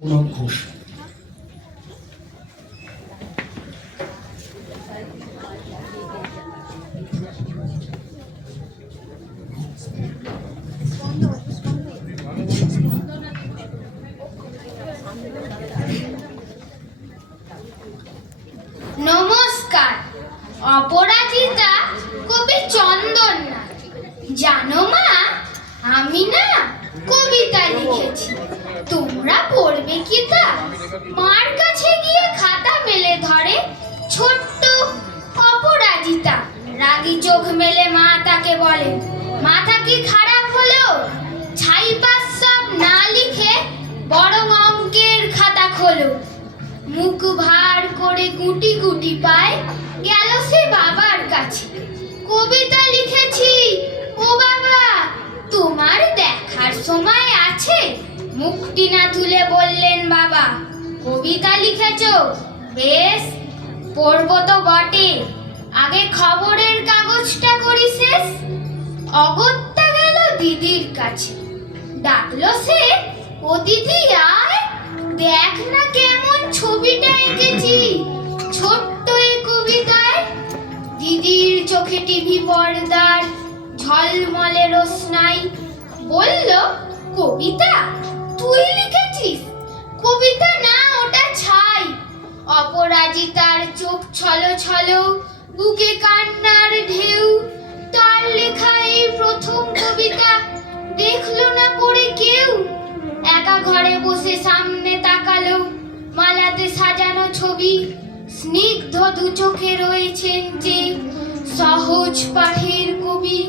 ঘোষ। নমস্কার। অপরাজিতা কবি চন্দননাথ। জানো মা, আমি না কবিতা লিখেছি, তোমরা পড়বে কি তা? মার কাছে গিয়ে খাতা মেলে ধরে ছোট্ট অপরাজিতা। রাগী চোখ মেলে মা তাকে বলে, মাথা কি খারাপ হলো? ছাইপাস সব না লিখে বরং অঙ্কের খাতা খোলো। মুখ ভার করে গুটি গুটি পায় গেল সে বাবার কাছে। কবিতা লিখেছি ও বাবা, তোমার দেখার সময় আছে? মুখটি না তুলে বললেন বাবা। কবিতা লিখেছো? বেশ, পড়বো তো বটে, আগে খবরের কাগজটা করি শেষ। অগত্যা গেল দিদির কাছে, ডাকলো সে, ও দিদি আয়, দেখ না কেমন ছবিটা এঁকেছি ছোট্ট এই কবিতায়। দিদির চোখে টিভি পর্দার ঝলমলে রোশনাই। বলল, কবিতা তুই লিখেছিস? কবিতা না, ওটা ছাই। অপরাজিতার চোখ ছলো ছলো, বুকে কান্নার ঢেউ। তার লেখা এই প্রথম কবিতা দেখলো না পড়ে কেউ। একা ঘরে বসে সামনে তাকালো মালাতে সাজানো ছবি। স্নিগ্ধ দু চোখে রয়েছেন যে সহজ পাঠের কবি।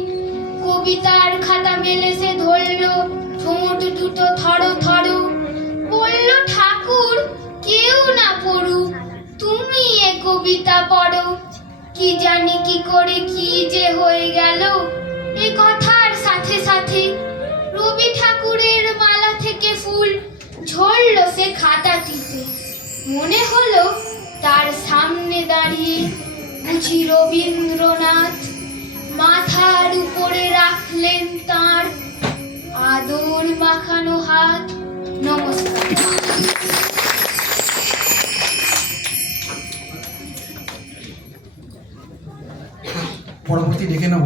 কবিতার খাতা মেলে সে ধরলো, ঠোঁট দুটো থরো থরো। বলল, ঠাকুর কেউ না পড়ুক, তুমি এ কবিতা পড়ো। কি জানি কি করে কি যে হয়ে গেল এ কথার সাথে সাথে। রবি ঠাকুরের মালা থেকে ফুল ঝরলো সে খাতাটিতে। মনে হলো তার সামনে দাঁড়িয়ে বুঝি রবীন্দ্রনাথ। মাথার উপরে রাখলেন তার আদর মাখানো হাত। নমস্কার। পরবর্তী ডেকে নেব